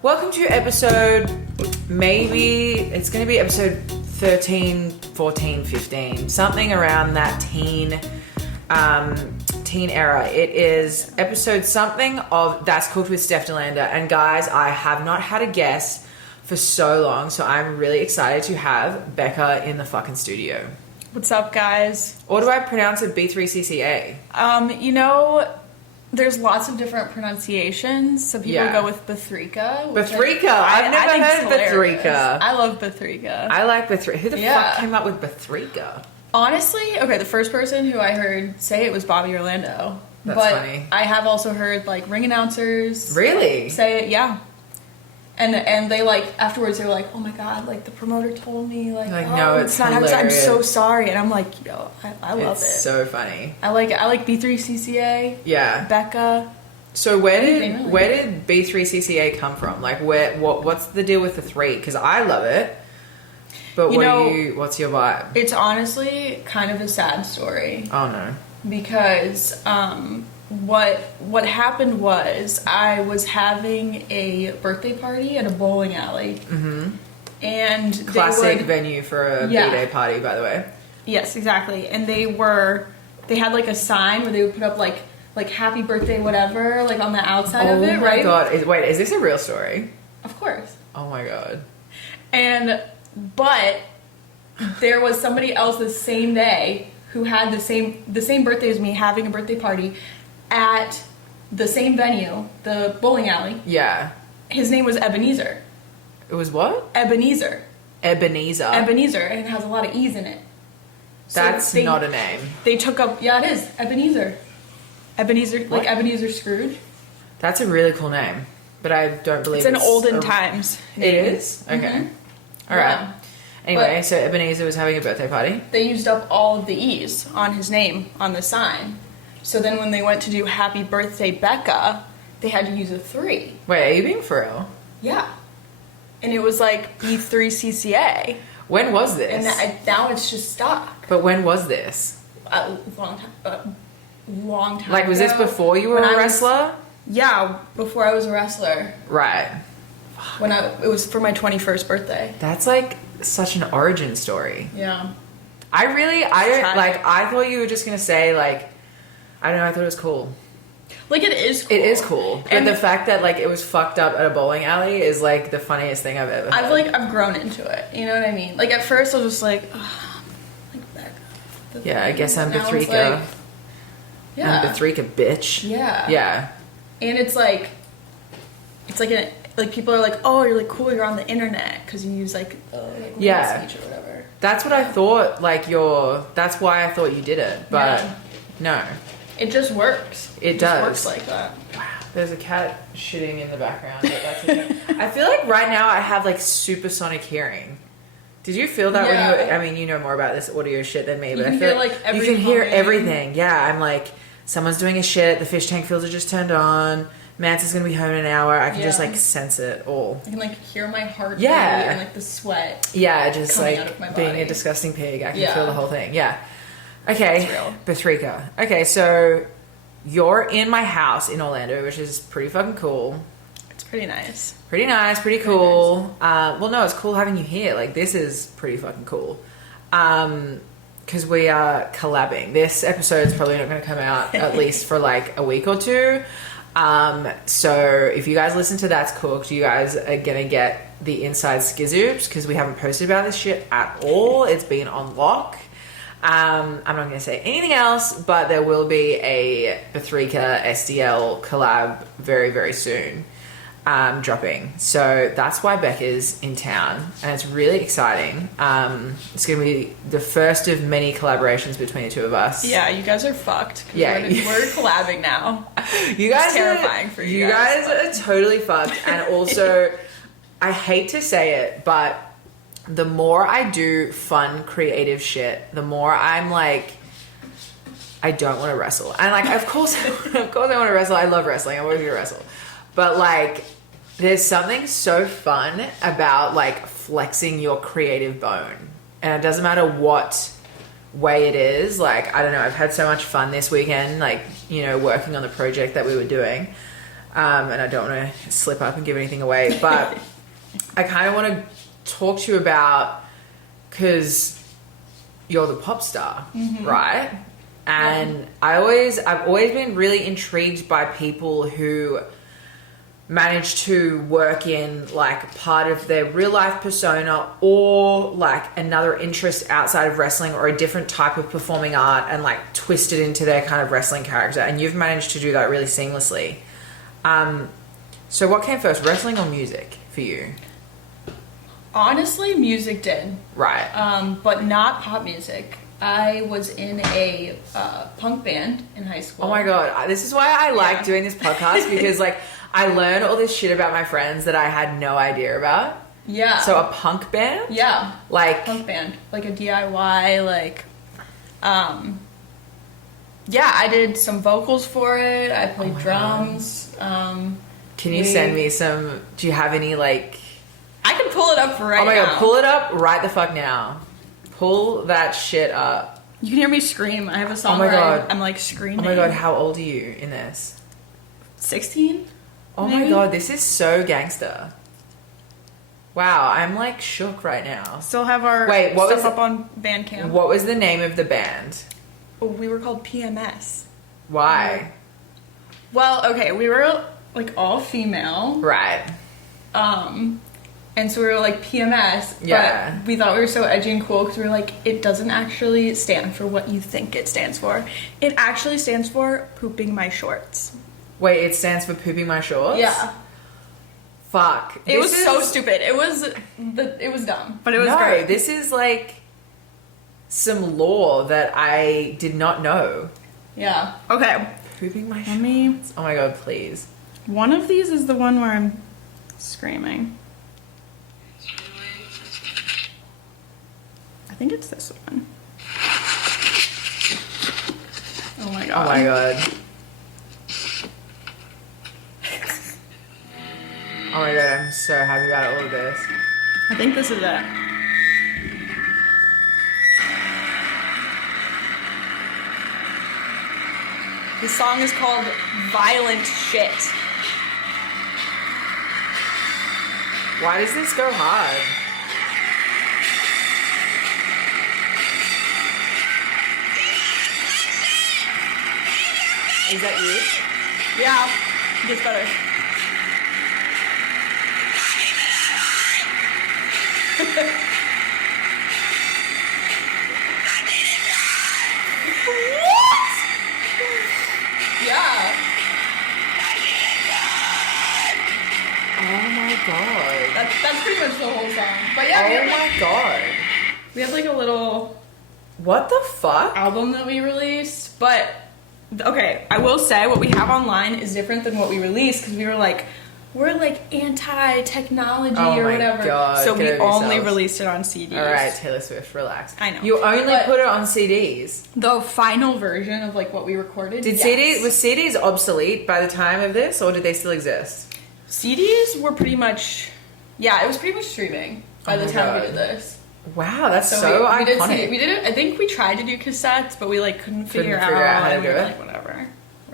Welcome to episode, maybe it's going to be episode 13, 14, 15, something around that teen era. It is episode something of That's Cooked with Steph and guys, I have not had a guest for so long, so I'm really excited to have Becca in the fucking studio. What's up, guys? Or do I pronounce it B3CCA? You know, there's lots of different pronunciations. Some people go with B3CCA. B3CCA. I've never heard B3CCA. I love B3CCA. I like B3CCA. Who the fuck came up with B3CCA? Honestly, okay, the first person who I heard say it was Bobby Orlando. That's funny. I have also heard like ring announcers. Really? Say it, yeah. And they like afterwards they were like, oh my god, like the promoter told me like no, it's not hilarious. I'm so sorry, and I'm like, yo, I love it. It's so funny. I like B3CCA. Yeah. Becca. So where did B3CCA come from? Like what's the deal with the three? Because I love it. But what's your vibe? It's honestly kind of a sad story. Oh no. Because what happened was I was having a birthday party at a bowling alley. Mm-hmm. And classic venue for a B-Day party, by the way. Yes, exactly. And they had like a sign where they would put up like happy birthday whatever like on the outside of it, right? Oh my god. Wait, is this a real story? Of course. Oh my god. But there was somebody else the same day who had the same birthday as me, having a birthday party at the same venue, the bowling alley. Yeah. His name was Ebenezer. It was what? Ebenezer. Ebenezer, and it has a lot of E's in it. So that's not a name. They took up, it is, Ebenezer. Ebenezer, what? Like Ebenezer Scrooge. That's a really cool name, but I don't believe it's an olden times name. It is? Okay. Mm-hmm. All right. Anyway, so Ebenezer was having a birthday party. They used up all of the E's on his name on the sign. So then when they went to do Happy Birthday Becca, they had to use a 3. Wait, are you being for real? Yeah. And it was like B3CCA. When was this? And now it's just stuck. But when was this? A long time Like, was ago. This before you were a wrestler? Yeah, before I was a wrestler. Right. It was for my 21st birthday. That's like such an origin story. Yeah. I thought you were just gonna say like, I don't know, I thought it was cool. Like, it is cool. It is cool. But the fact that like it was fucked up at a bowling alley is like the funniest thing I've ever heard. I've grown into it. You know what I mean? Like, at first I was just like Becca. Yeah, I guess I'm B3CCA. Yeah. I'm B3CCA, bitch. Yeah. Yeah. And it's like people are like, oh, you're like cool, you're on the internet because you use like speech or whatever. That's what I thought. That's why I thought you did it, but no, it just works. It does. Works like that. Wow, there's a cat shitting in the background, but that's okay. I feel like right now I have like supersonic hearing. Did you feel that when you? I mean, you know more about this audio shit than me, but I feel like you can hear everything. Yeah, I'm like, someone's doing a shit. The fish tank filter just turned on. Mance is gonna be home in an hour. I can just like sense it all. I can like hear my heart beat and like the sweat. Yeah, just like out of my being body. A disgusting pig. I can feel the whole thing. Yeah. Okay. B3CCA. Okay, so you're in my house in Orlando, which is pretty fucking cool. It's pretty nice. Pretty nice. Pretty cool. Nice. Well, no, it's cool having you here. Like, this is pretty fucking cool. Because we are collabing. This episode's probably not going to come out at least for like a week or two. So if you guys listen to That's Cooked, you guys are gonna get the inside skizoops because we haven't posted about this shit at all. It's been on lock. I'm not gonna say anything else, but there will be a B3CCA SDL collab very, very soon. Dropping. So that's why Becca's in town, and it's really exciting. It's going to be the first of many collaborations between the two of us. Yeah, you guys are fucked. Yeah. We're collabing now. You guys it's terrifying for you guys. You guys are totally fucked. And also, I hate to say it, but the more I do fun, creative shit, the more I'm like, I don't want to wrestle. And like, of course I want to wrestle. I love wrestling. I'm always going to wrestle. But like, there's something so fun about like flexing your creative bone. And it doesn't matter what way it is. Like, I don't know, I've had so much fun this weekend, like, you know, working on the project that we were doing. and I don't want to slip up and give anything away, but I kind of want to talk to you about, because you're the pop star, right? And I've always been really intrigued by people who manage to work in like part of their real life persona or like another interest outside of wrestling or a different type of performing art and like twist it into their kind of wrestling character. And you've managed to do that really seamlessly. So what came first, wrestling or music for you? Honestly, music did. Right. But not pop music. I was in a punk band in high school. Oh my God. This is why I like doing this podcast, because like I learn all this shit about my friends that I had no idea about. Yeah. So a punk band? Yeah. Like punk band. Like a DIY, like yeah, I did some vocals for it. I played drums. Can you send me some, do you have any like, I can pull it up right now. Oh my God, pull it up right the fuck now. Pull that shit up. You can hear me scream. I have a song oh my God. I'm like screaming. Oh my God, how old are you in this? 16? Oh maybe? my God, this is so gangster. Wow, I'm like shook right now. Still have our stuff up on Bandcamp. What was the name of the band? Oh, we were called P.M.S. Why? Well, okay, we were like all female. Right. And so we were like P.M.S. Yeah. But we thought we were so edgy and cool because we were like, it doesn't actually stand for what you think it stands for. It actually stands for pooping my shorts. Wait, it stands for pooping my shorts? Yeah. Fuck. It was so stupid. It was dumb, but it was great. This is like some lore that I did not know. Yeah. Okay. Pooping my shorts. Oh my God, please. One of these is the one where I'm screaming. I think it's this one. Oh my God. Oh my God. Oh my God, I'm so happy about all of this. I think this is it. This song is called Violent Shit. Why does this go hard? Is that you? Yeah, it gets better. What? Yeah. Oh my God. That's pretty much the whole song. But yeah, oh my God. We have like a little what the fuck album that we released, but okay, I will say what we have online is different than what we released because we were like, we're like anti-technology or whatever. God, so we only released it on CDs. All right, Taylor Swift, relax. I know. You only put it on CDs. The final version of like what we recorded. Was CDs obsolete by the time of this, or did they still exist? CDs were pretty much, it was pretty much streaming by the time we did this. Wow, that's so iconic. We did it. I think we tried to do cassettes, but we like couldn't figure out how to do it. Like, whatever.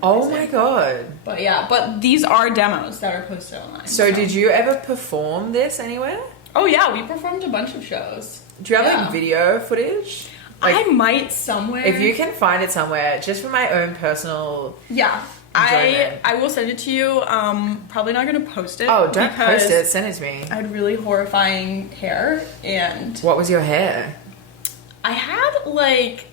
Oh my God. But these are demos that are posted online. So did you ever perform this anywhere? Oh yeah, we performed a bunch of shows. Do you have like video footage? Like, I might somewhere. If you can find it somewhere, just for my own personal enjoyment. I will send it to you. Probably not gonna post it. Oh, don't post it. Send it to me. I had really horrifying hair, and what was your hair? I had like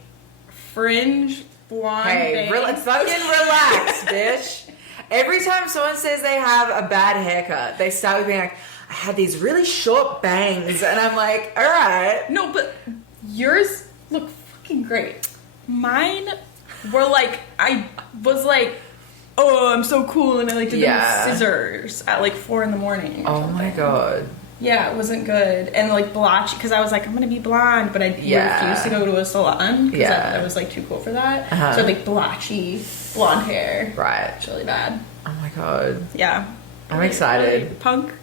fringe blonde. Hey, fucking relax, bitch. Every time someone says they have a bad haircut, they start with being like, I had these really short bangs, and I'm like, all right. No, but yours look fucking great. Mine were like, I was like, oh, I'm so cool, and I like did them with scissors at like 4 a.m. Oh my God. Yeah, it wasn't good. And like blotchy, because I was like, I'm gonna be blonde, but I refused to go to a salon because I was like too cool for that. So I had like blotchy blonde hair. Right. It's really bad. Oh my God. Yeah. I'm excited. Like, punk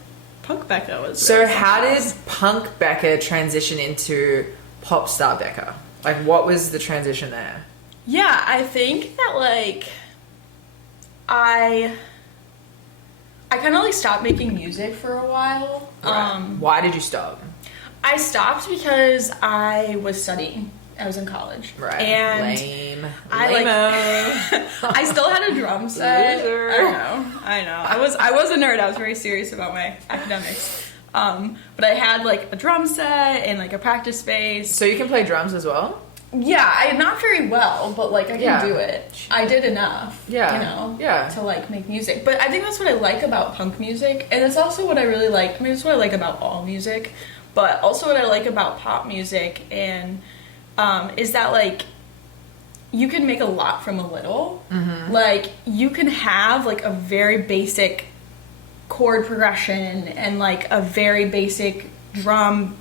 Becca was. So how did punk Becca transition into pop star Becca? Like, what was the transition there? Yeah, I think that like I I kind of like stopped making music for a while. Right. Why did you stop? I stopped because I was studying. I was in college. Right. And Lame. I still had a drum set. Loser. I know. I was a nerd. I was very serious about my academics. But I had like a drum set and like a practice space. So you can play drums as well? Yeah, not very well, but like I can do it. I did enough, to like make music. But I think that's what I like about punk music, and it's also what I really like. I mean, it's what I like about all music, but also what I like about pop music, and is that like you can make a lot from a little. Mm-hmm. Like you can have like a very basic chord progression and like a very basic drum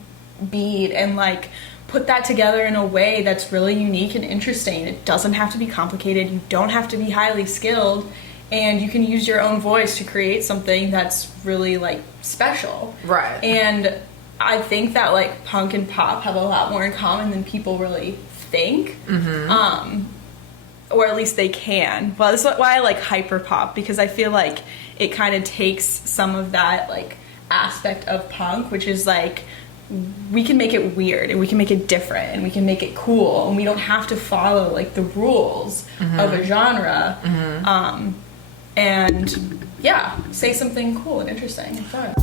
beat and like put that together in a way that's really unique and interesting. It doesn't have to be complicated. You don't have to be highly skilled, and you can use your own voice to create something that's really like special. Right. And I think that like punk and pop have a lot more in common than people really think. Mm-hmm. Or at least they can. Well, this is why I like hyperpop, because I feel like it kind of takes some of that like aspect of punk, which is like we can make it weird and we can make it different and we can make it cool and we don't have to follow like the rules of a genre. And yeah, say something cool and interesting and fun.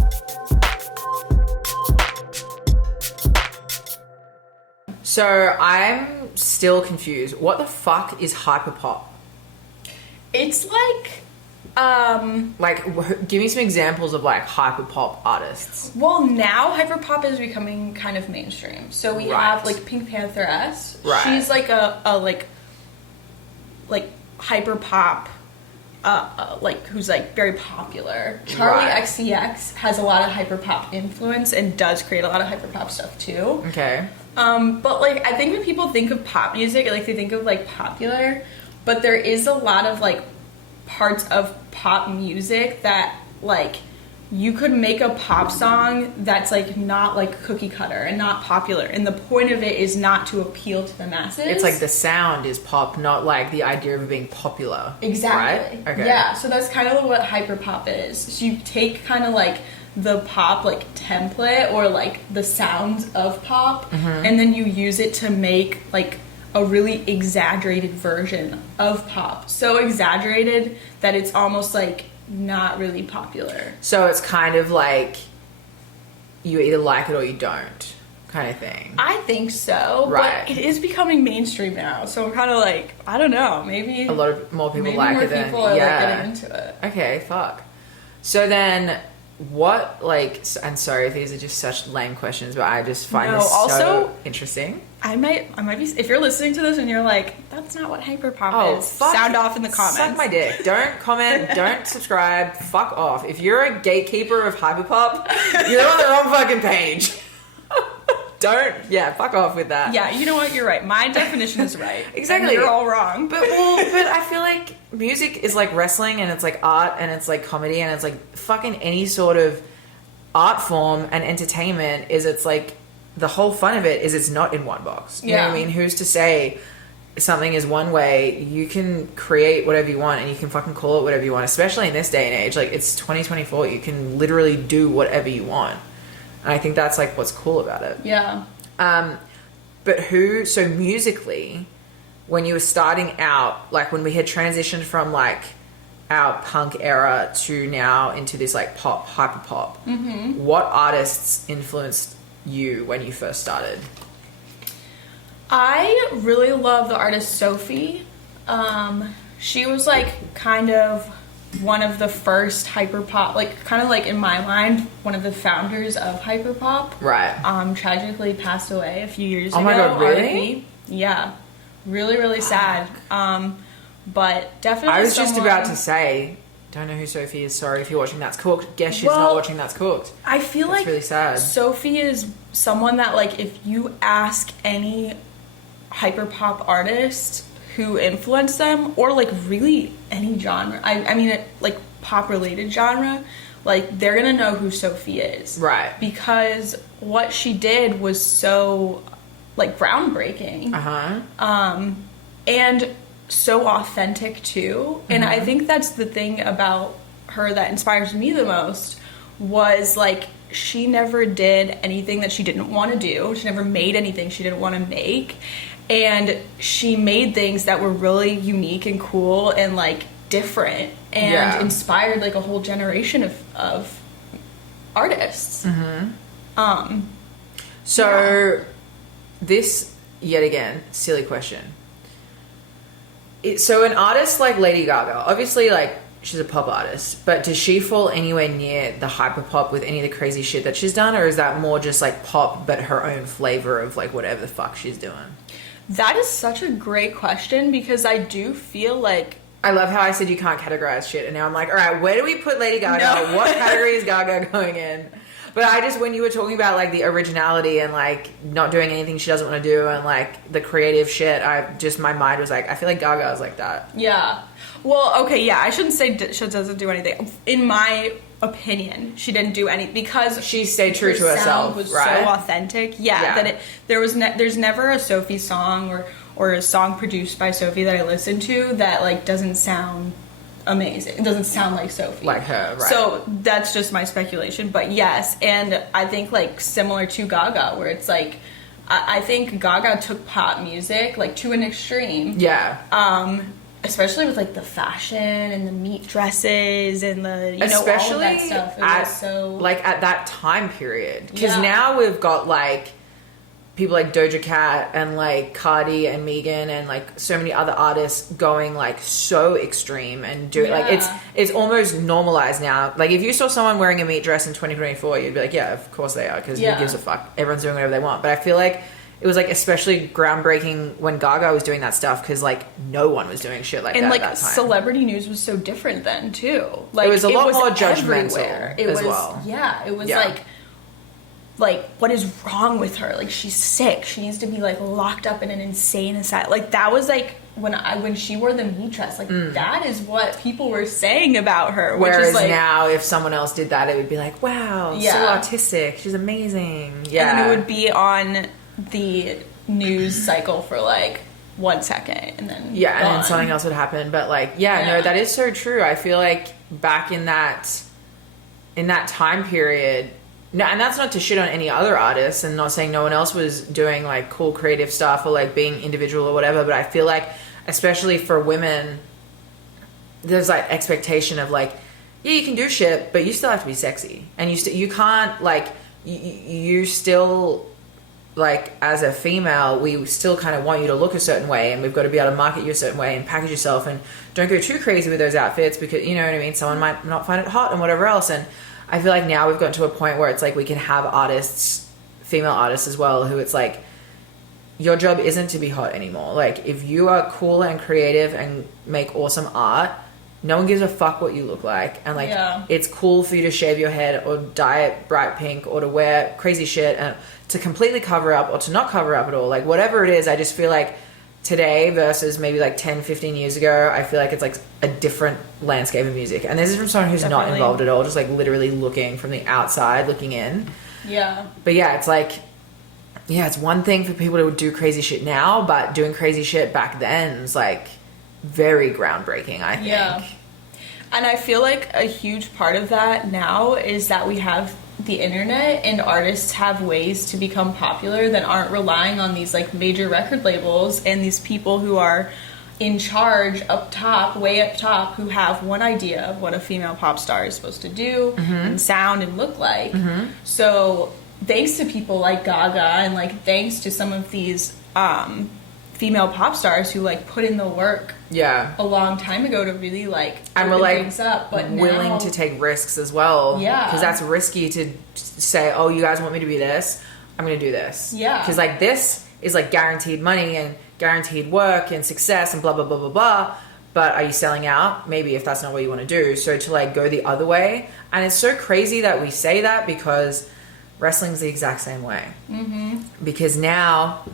So I'm still confused. What the fuck is hyperpop? It's like give me some examples of like hyperpop artists. Well, now hyperpop is becoming kind of mainstream. So we have like Pink Pantheress. Right. She's like a hyperpop who's like very popular. Charlie XCX has a lot of hyperpop influence and does create a lot of hyperpop stuff too. Okay. But like I think when people think of pop music, like they think of like popular, but there is a lot of like parts of pop music that like you could make a pop song that's like not like cookie cutter and not popular, and the point of it is not to appeal to the masses. It's like the sound is pop, not like the idea of it being popular. Exactly. Right? Okay. Yeah, so that's kind of what hyperpop is. So you take kind of like the pop like template or like the sounds of pop, and then you use it to make like a really exaggerated version of pop. So exaggerated that it's almost like not really popular. So it's kind of like you either like it or you don't kind of thing. I think so. Right. But it is becoming mainstream now. So I'm kind of like, I don't know, maybe a lot of more people like it than people are like getting into it. Okay, fuck. So then what, like, and sorry if these are just such lame questions, but I just find this so interesting. I might be, if you're listening to this and you're like, that's not what hyperpop is, sound off in the comments. Suck my dick. Don't comment, don't subscribe, fuck off. If you're a gatekeeper of hyperpop, you're on the wrong fucking page. Fuck off with that. Yeah, you know what, you're right. My definition is right. Exactly. And you're all wrong. But I feel like music is like wrestling, and it's like art, and it's like comedy, and it's like fucking any sort of art form and entertainment it's like the whole fun of it is it's not in one box. You know what I mean? Who's to say something is one way? You can create whatever you want and you can fucking call it whatever you want, especially in this day and age. Like, it's 2024. You can literally do whatever you want. And I think that's like what's cool about it. Yeah. But so musically, when you were starting out, like when we had transitioned from like our punk era to now into this like pop, hyperpop, what artists influenced you when you first started? I really love the artist Sophie. She was like kind of one of the first hyperpop, like kind of like in my mind, one of the founders of hyperpop. Right. Tragically passed away a few years ago. Oh my god, really? RIP. Yeah. Really, really sad. But definitely I was just about to say, don't know who Sophie is. Sorry if you're watching That's Cooked. Guess she's not watching That's Cooked. I feel That's like really sad. Sophie is someone that like if you ask any hyperpop artist who influenced them, or like really any genre, I mean like pop related genre, like they're gonna know who Sophie is. Right. Because what she did was so like groundbreaking. And so authentic too. And I think that's the thing about her that inspires me the most was like she never did anything that she didn't want to do. She never made anything she didn't want to make, and she made things that were really unique and cool and like different and inspired like a whole generation of artists. This yet again silly question. So an artist like Lady Gaga, obviously like she's a pop artist, but does she fall anywhere near the hyperpop with any of the crazy shit that she's done, or is that more just like pop but her own flavor of like whatever the fuck she's doing? That is such a great question, because I do feel like, I love how I said you can't categorize shit, and now I'm like, all right, where do we put Lady Gaga? No. What category is Gaga going in? But I just, when you were talking about like the originality and like not doing anything she doesn't want to do and like the creative shit, my mind was like, I feel like Gaga is like that. Yeah. Well, okay, yeah, I shouldn't say she doesn't do anything. In my opinion, she didn't do anything because she stayed true to herself. Was right? So authentic. Yeah. That there's never a Sophie song or a song produced by Sophie that I listen to that like doesn't sound amazing. It doesn't sound like Sophie. Like her, right. So that's just my speculation. But yes, and I think like similar to Gaga, where it's like I think Gaga took pop music like to an extreme. Yeah. Especially with like the fashion and the meat dresses and the especially all of that stuff. It was so like at that time period, because now we've got like people like Doja Cat and like Cardi and Megan and like so many other artists going like so extreme and doing like it's almost normalized now. Like if you saw someone wearing a meat dress in 2024, you'd be like, yeah, of course they are, because who gives a fuck? Everyone's doing whatever they want. But I feel like it was like especially groundbreaking when Gaga was doing that stuff, because like no one was doing shit like that like at that time. Celebrity news was so different then too. Like it was a lot more judgmental as well. Yeah, it was like what is wrong with her? Like she's sick. She needs to be like locked up in an insane asylum. Like that was like when she wore the meat dress. Like that is what people were saying about her. Whereas which is like, now, if someone else did that, it would be like, wow, so artistic. She's amazing. Yeah, and then it would be on the news cycle for like 1 second, and then and then something else would happen. But like, no, that is so true. I feel like back in that time period. No, and that's not to shit on any other artists, and not saying no one else was doing like cool creative stuff or like being individual or whatever, but I feel like especially for women there's like expectation of like, yeah, you can do shit, but you still have to be sexy, and you can't like you still like as a female we still kind of want you to look a certain way, and we've got to be able to market you a certain way and package yourself, and don't go too crazy with those outfits, because you know what I mean, someone might not find it hot and whatever else. And I feel like now we've gotten to a point where it's like we can have artists, female artists as well, who it's like your job isn't to be hot anymore. Like if you are cool and creative and make awesome art, no one gives a fuck what you look like, and like it's cool for you to shave your head or dye it bright pink or to wear crazy shit and to completely cover up or to not cover up at all. Like whatever it is, I just feel like today versus maybe like 10, 15 years ago, I feel like it's like a different landscape of music. And this is from someone who's not involved at all, just like literally looking from the outside, looking in. Yeah. But yeah, it's like, it's one thing for people to do crazy shit now, but doing crazy shit back then is like very groundbreaking, I think. Yeah. And I feel like a huge part of that now is that we have the internet, and artists have ways to become popular that aren't relying on these like major record labels and these people who are in charge up top, way up top, who have one idea of what a female pop star is supposed to do and sound and look like. So thanks to people like Gaga, and like thanks to some of these female pop stars who like put in the work a long time ago to really like and we're like things up, but willing now, to take risks as well, because that's risky to say, oh, you guys want me to be this, I'm gonna do this, because like this is like guaranteed money and guaranteed work and success and blah blah blah blah blah, but are you selling out? Maybe, if that's not what you want to do. So to like go the other way, and it's so crazy that we say that, because wrestling's the exact same way. Because now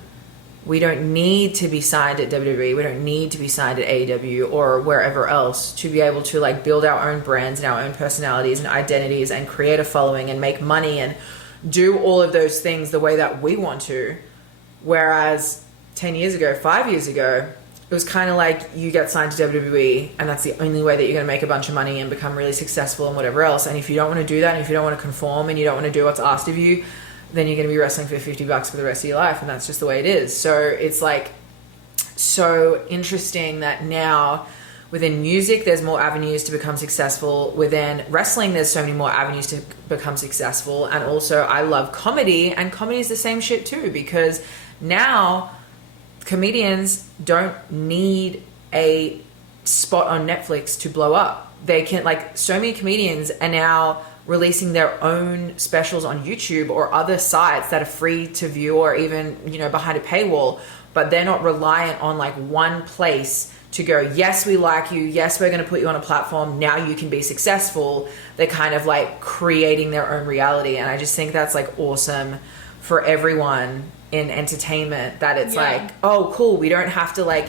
we don't need to be signed at WWE. We don't need to be signed at AEW or wherever else to be able to like build our own brands and our own personalities and identities and create a following and make money and do all of those things the way that we want to. Whereas 10 years ago, 5 years ago, it was kind of like you get signed to WWE and that's the only way that you're going to make a bunch of money and become really successful and whatever else. And if you don't want to do that, and if you don't want to conform and you don't want to do what's asked of you, then you're going to be wrestling for $50 for the rest of your life. And that's just the way it is. So it's like so interesting that now within music, there's more avenues to become successful. Within wrestling, there's so many more avenues to become successful. And also I love comedy, and comedy is the same shit too, because now comedians don't need a spot on Netflix to blow up. They can, like, so many comedians are now releasing their own specials on YouTube or other sites that are free to view, or even, you know, behind a paywall, but they're not reliant on like one place to go, yes, we like you, yes, we're going to put you on a platform, now you can be successful. They're kind of like creating their own reality. And I just think that's like awesome for everyone in entertainment, that it's like, oh cool, we don't have to like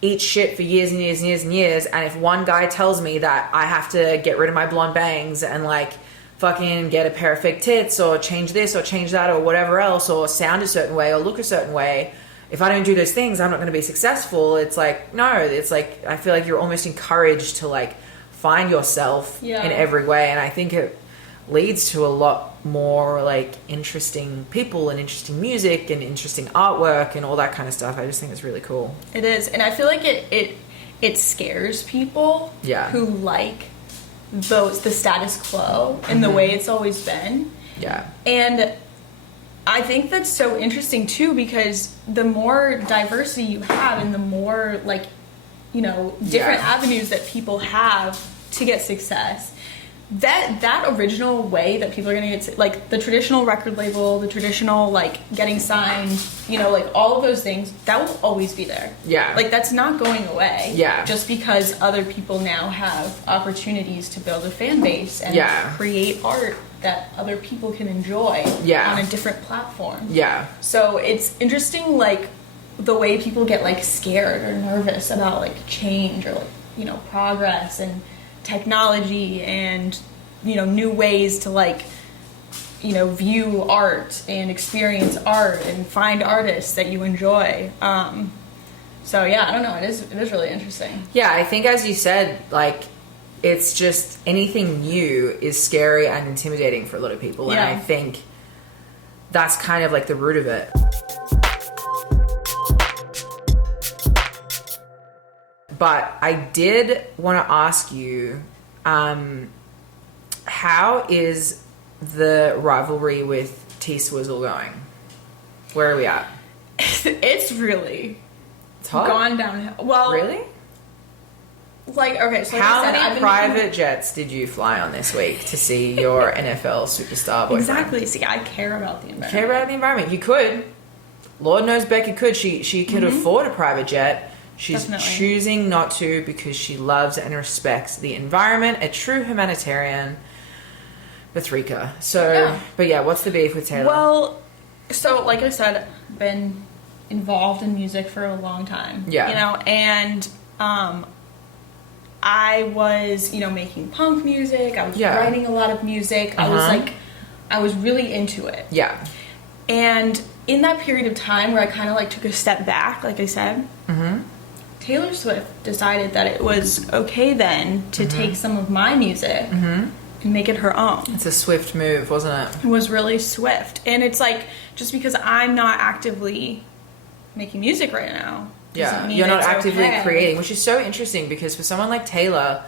eat shit for years and years and years and years. And if one guy tells me that I have to get rid of my blonde bangs and like fucking get a pair of fake tits or change this or change that or whatever else, or sound a certain way or look a certain way, if I don't do those things, I'm not going to be successful. It's like, no, it's like, I feel like you're almost encouraged to like find yourself in every way. And I think it leads to a lot more like interesting people and interesting music and interesting artwork and all that kind of stuff. I just think it's really cool. It is. And I feel like it scares people who like the status quo and the way it's always been. Yeah. And I think that's so interesting too, because the more diversity you have and the more like, you know, different avenues that people have to get success, that original way that people are going to get, like the traditional record label, the traditional like getting signed, you know, like all of those things, that will always be there. Yeah. Like that's not going away. Yeah. Just because other people now have opportunities to build a fan base and create art that other people can enjoy on a different platform. Yeah. So it's interesting, like the way people get like scared or nervous about like change or like, you know, progress and technology and, you know, new ways to like, you know, view art and experience art and find artists that you enjoy. So yeah, I don't know, it is really interesting. Yeah, I think as you said, like it's just anything new is scary and intimidating for a lot of people. And I think that's kind of like the root of it. But I did want to ask you, how is the rivalry with T-Swizzle going? Where are we at? It's really gone downhill. Well, really? Like, okay, so how many private jets did you fly on this week to see your NFL superstar boyfriend? Exactly. See, I care about the environment. You care about the environment. You could. Lord knows Becca could. She could afford a private jet. She's choosing not to because she loves and respects the environment. A true humanitarian. B3CCA. So, but yeah, what's the beef with Taylor? Well, so like I said, been involved in music for a long time. Yeah. You know, and I was, you know, making punk music. I was writing a lot of music. I was really into it. Yeah. And in that period of time where I kind of like took a step back, like I said, Taylor Swift decided that it was okay then to take some of my music and make it her own. It's a swift move, wasn't it? It was really swift. And it's like, just because I'm not actively making music right now, yeah, you're not actively creating, which is so interesting because for someone like Taylor,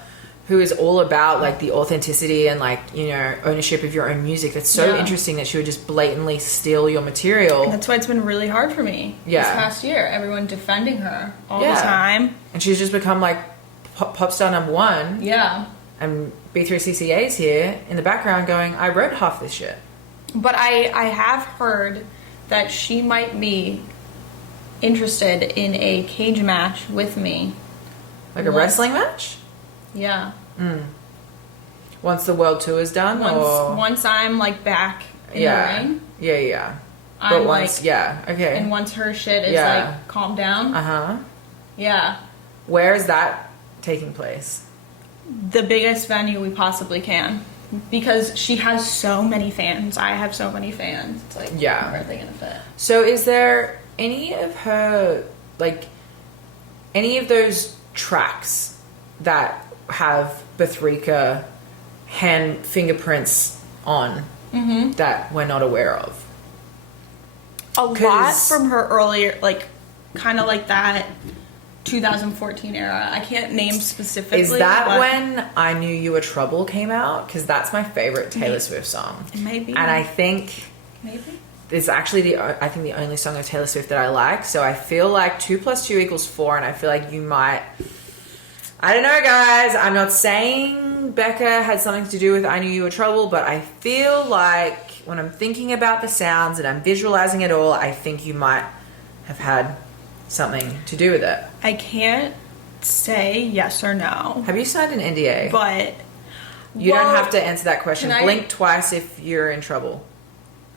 who is all about like the authenticity and like, you know, ownership of your own music, it's so interesting that she would just blatantly steal your material. And that's why it's been really hard for me this past year. Everyone defending her all the time. And she's just become like pop star #1. Yeah. And B3CCA is here in the background going, I wrote half this shit. But I have heard that she might be interested in a cage match with me. Like a wrestling match? Yeah. Once the world tour is done? Once I'm like back in the ring. Yeah. But once, okay. And once her shit is like calmed down. Yeah. Where is that taking place? The biggest venue we possibly can. Because she has so many fans. I have so many fans. It's like, where are they gonna fit? So is there any of her, like, any of those tracks that have B3CCA hand fingerprints on that we're not aware of? A lot from her earlier, like, kind of like that 2014 era. I can't name specifically. Is that when I Knew You Were Trouble came out? Because that's my favorite Taylor Swift song. Maybe. And I think it's actually the only song of Taylor Swift that I like. So I feel like 2 + 2 = 4, and I feel like you might. I don't know, guys. I'm not saying Becca had something to do with I Knew You Were Trouble, but I feel like when I'm thinking about the sounds and I'm visualizing it all, I think you might have had something to do with it. I can't say yes or no. Have you signed an NDA? But you don't have to answer that question. Blink twice if you're in trouble.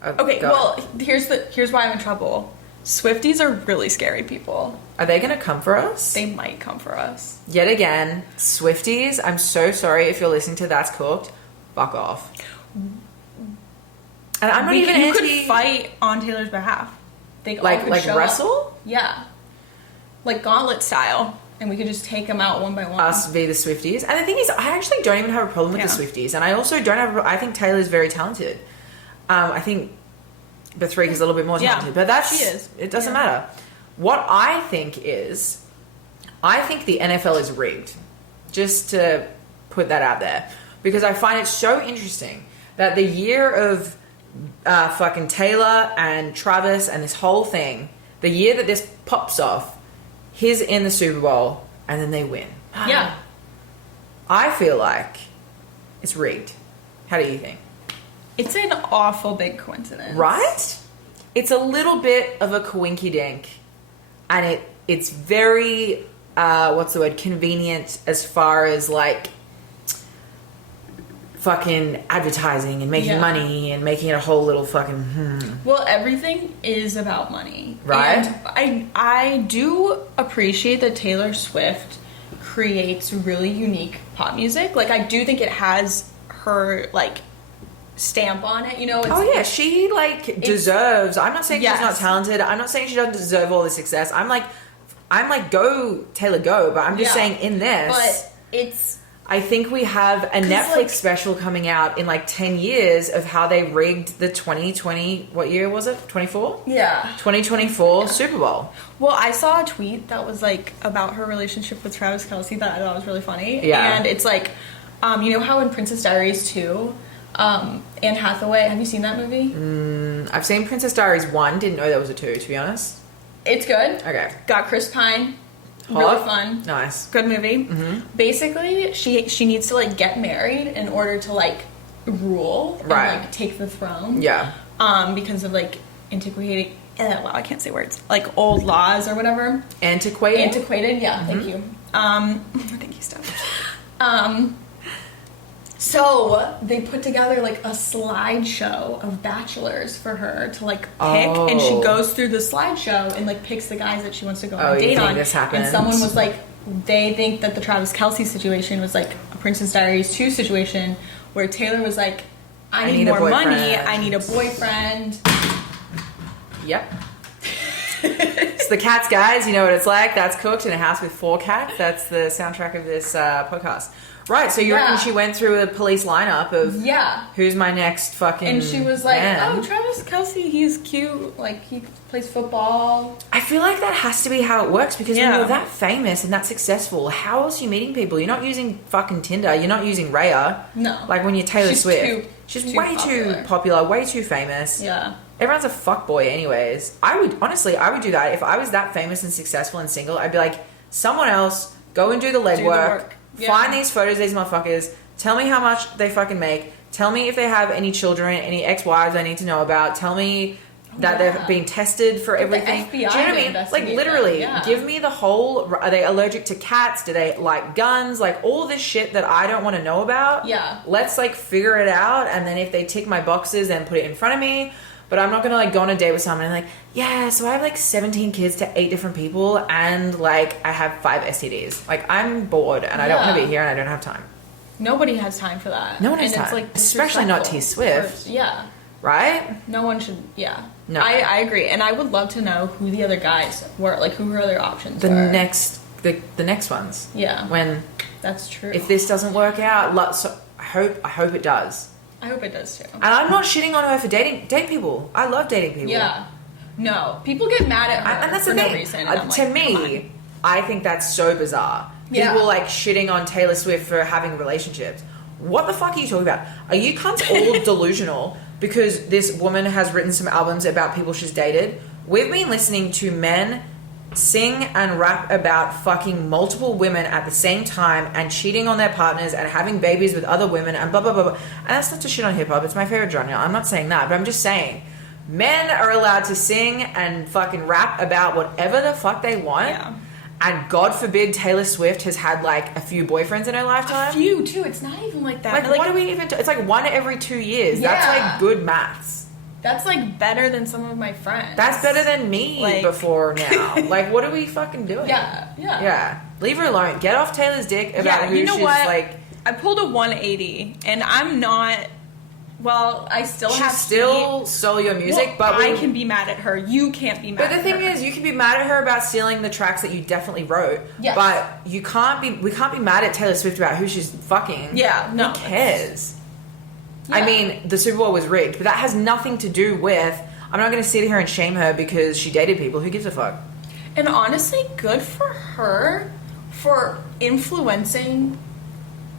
Okay, well, here's why I'm in trouble. Swifties are really scary people. Are they going to come for us? They might come for us. Yet again, Swifties, I'm so sorry if you're listening to That's Cooked. Fuck off. And I'm not even You could fight on Taylor's behalf. They like wrestle? Up. Yeah. Like gauntlet style. And we could just take them out one by one. Us v the Swifties. And the thing is, I actually don't even have a problem with the Swifties. And I also don't have I think Taylor's very talented. I think B3CCA's a little bit more talented. But she is. It doesn't matter. What I think is, I think the NFL is rigged. Just to put that out there. Because I find it so interesting that the year of fucking Taylor and Travis and this whole thing, the year that this pops off, he's in the Super Bowl and then they win. Yeah. I feel like it's rigged. How do you think? It's an awful big coincidence. Right? It's a little bit of a coinky-dink. And it's very, convenient as far as like fucking advertising and making money and making it a whole little fucking Well, everything is about money. Right? And I do appreciate that Taylor Swift creates really unique pop music. Like, I do think it has her, like, stamp on it, you know? She, like, deserves... I'm not saying she's not talented. I'm not saying she doesn't deserve all the success. I'm like, go, Taylor, go. But I'm just saying in this... But it's... I think we have a Netflix special coming out in like 10 years of how they rigged the 2020, what year was it? 24? Yeah. 2024 Super Bowl. Well, I saw a tweet that was like about her relationship with Travis Kelce that I thought was really funny. Yeah. And it's like, you know how in Princess Diaries 2, Anne Hathaway, have you seen that movie? I've seen Princess Diaries 1, didn't know there was a 2, to be honest. It's good. Okay. Got Chris Pine. Hot. Really fun. Nice. Good movie. Basically, she needs to like get married in order to like rule and like take the throne. Yeah. Because of like antiquated. Wow, I can't say words. Like old laws or whatever. Antiquated, yeah. Thank you. Thank you, Steph. So they put together like a slideshow of bachelors for her to like pick, and she goes through the slideshow and like picks the guys that she wants to go on a date on. This happened? And someone was like, they think that the Travis Kelce situation was like a Princess Diaries 2 situation where Taylor was like, I need more money, I need a boyfriend. Yep. It's the cats, guys. You know what it's like. That's Cooked in a House with 4 Cats. That's the soundtrack of this podcast. Right, so you reckon she went through a police lineup of who's my next fucking and she was like, man. oh, Travis Kelce, he's cute, like he plays football. I feel like that has to be how it works because when you're that famous and that successful, how else are you meeting people? You're not using fucking Tinder, you're not using Raya. No. Like when you're Taylor Swift. She's way too popular, way too famous. Yeah. Everyone's a fuckboy anyways. I would do that. If I was that famous and successful and single, I'd be like, someone else, go and do the legwork. Find these photos, these motherfuckers. Tell me how much they fucking make. Tell me if they have any children, any ex-wives I need to know about. Tell me that they've been tested for everything. FBI, do you know what I mean? Like literally, give me the whole. Are they allergic to cats? Do they like guns? Like all this shit that I don't want to know about. Yeah. Let's like figure it out, and then if they tick my boxes, then put it in front of me. But I'm not gonna like go on a date with someone and like, yeah, so I have like 17 kids to 8 different people and like I have 5 STDs. Like I'm bored and I don't want to be here and I don't have time. Nobody has time for that. No one has time. It's like especially not T Swift. Right? No one should, No. I agree. And I would love to know who the other guys were, like who her other options were. The next the next ones. Yeah. When that's true. If this doesn't work out, so I hope it does. I hope it does too. And I'm not shitting on her for dating people. I love dating people. Yeah. No, people get mad at her and that's for the no thing. reason. To me, I think that's so bizarre. Yeah. People like shitting on Taylor Swift for having relationships. What the fuck are you talking about? Are you cunts all delusional because this woman has written some albums about people she's dated? We've been listening to men sing and rap about fucking multiple women at the same time and cheating on their partners and having babies with other women and blah, blah, blah, blah. And that's not to shit on hip-hop. It's my favorite genre. I'm not saying that, but I'm just saying men are allowed to sing and fucking rap about whatever the fuck they want. Yeah. And God forbid Taylor Swift has had like a few boyfriends in her lifetime. A few too. It's not even like that. Like what do we even... It's like one every 2 years. Yeah. That's like good maths. That's like better than some of my friends. That's better than me before now. Like what are we fucking doing? Yeah. Leave her alone. Get off Taylor's dick about who she's like... I pulled a 180 and I'm not... Well, I still have stole your music, but I can be mad at her. You can't be mad at her. But the thing is, you can be mad at her about stealing the tracks that you definitely wrote. Yes. But we can't be mad at Taylor Swift about who she's fucking. Yeah, no. Who cares? Yeah. I mean, the Super Bowl was rigged, but that has nothing to do with... I'm not going to sit here and shame her because she dated people. Who gives a fuck? And honestly, good for her for influencing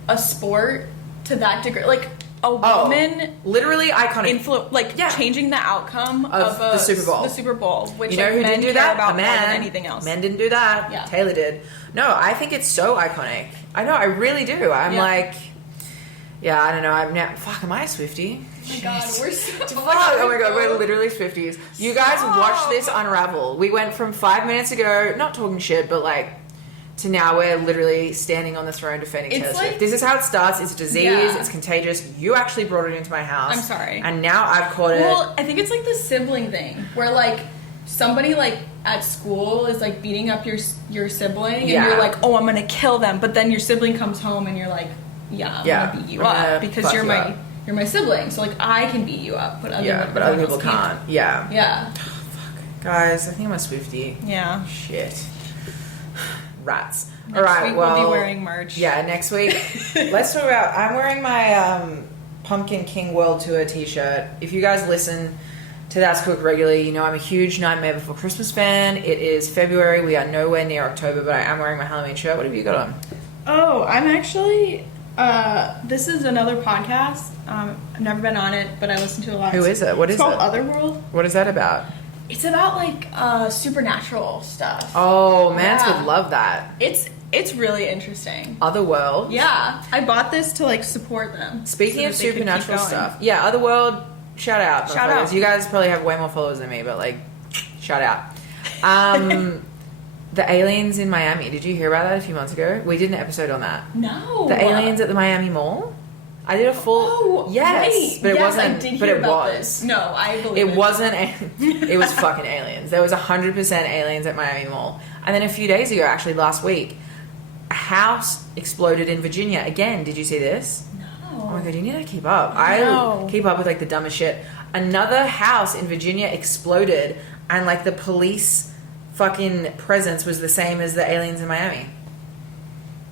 a sport to that degree. Like... A woman, literally iconic, changing the outcome of the Super Bowl. The Super Bowl, which you know who didn't do that? About a man. More than anything else. Men didn't do that. Yeah. Taylor did. No, I think it's so iconic. I know, I really do. I'm like, yeah, I don't know. I'm now. Fuck, am I a Swiftie? Oh my god, we're so. Oh my god, we're literally Swifties. You guys watch this unravel. We went from 5 minutes ago, not talking shit, but like. To now we're literally standing on the throne defending Taylor Swift. This is how it starts. It's a disease. It's contagious. You actually brought it into my house. I'm sorry. And now I've caught it. Well, I think it's like the sibling thing where like somebody like at school is like beating up your sibling and you're like, oh, I'm going to kill them. But then your sibling comes home and you're like, I'm going to beat you up because you're my sibling. So like I can beat you up. But other people can't. Yeah. Yeah. Oh, fuck. Guys, I think I'm a Swiftie. Yeah. Shit. Rats. Next week we'll be wearing merch. Yeah, next week. Let's talk about... I'm wearing my Pumpkin King World Tour t-shirt. If you guys listen to That's Cooked regularly, you know I'm a huge Nightmare Before Christmas fan. It is February. We are nowhere near October, but I am wearing my Halloween shirt. What have you got on? Oh, I'm actually... this is another podcast. I've never been on it, but I listen to a lot. Who is it? What is it? It's called Otherworld. What is that about? It's about like supernatural stuff. Oh, Mance would love that. It's really interesting. Otherworld. Yeah, I bought this to like support them. Speaking of supernatural stuff, yeah, Otherworld. Shout out. Shout out. You guys probably have way more followers than me, but like, shout out. The aliens in Miami. Did you hear about that a few months ago? We did an episode on that. No. The aliens at the Miami Mall. I did a full. Oh, yes, right. but it wasn't. I did hear about this. No, I believe it wasn't. It was fucking aliens. There was 100% aliens at Miami Mall. And then a few days ago, actually last week, a house exploded in Virginia again. Did you see this? No. Oh my god, you need to keep up. I keep up with like the dumbest shit. Another house in Virginia exploded, and like the police fucking presence was the same as the aliens in Miami.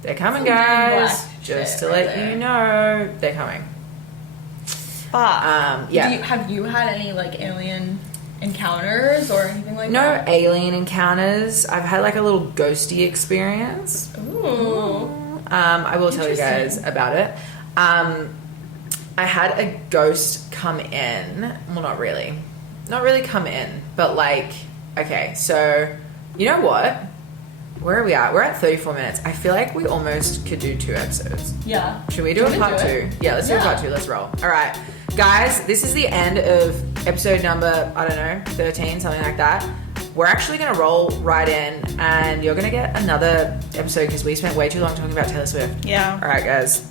They're coming, guys. Just to let you know, they're coming. Fuck. Yeah. Have you had any like alien encounters or anything like that? No alien encounters. I've had like a little ghosty experience. Ooh. I will tell you guys about it. I had a ghost come in. Well, not really. Not really come in, but like, okay, so you know what? Where are we at? We're at 34 minutes. I feel like we almost could do 2 episodes. Yeah. Should we do a part 2? Yeah, let's do a part 2. Let's roll. All right. Guys, this is the end of episode number, I don't know, 13, something like that. We're actually going to roll right in, and you're going to get another episode because we spent way too long talking about Taylor Swift. Yeah. All right, guys.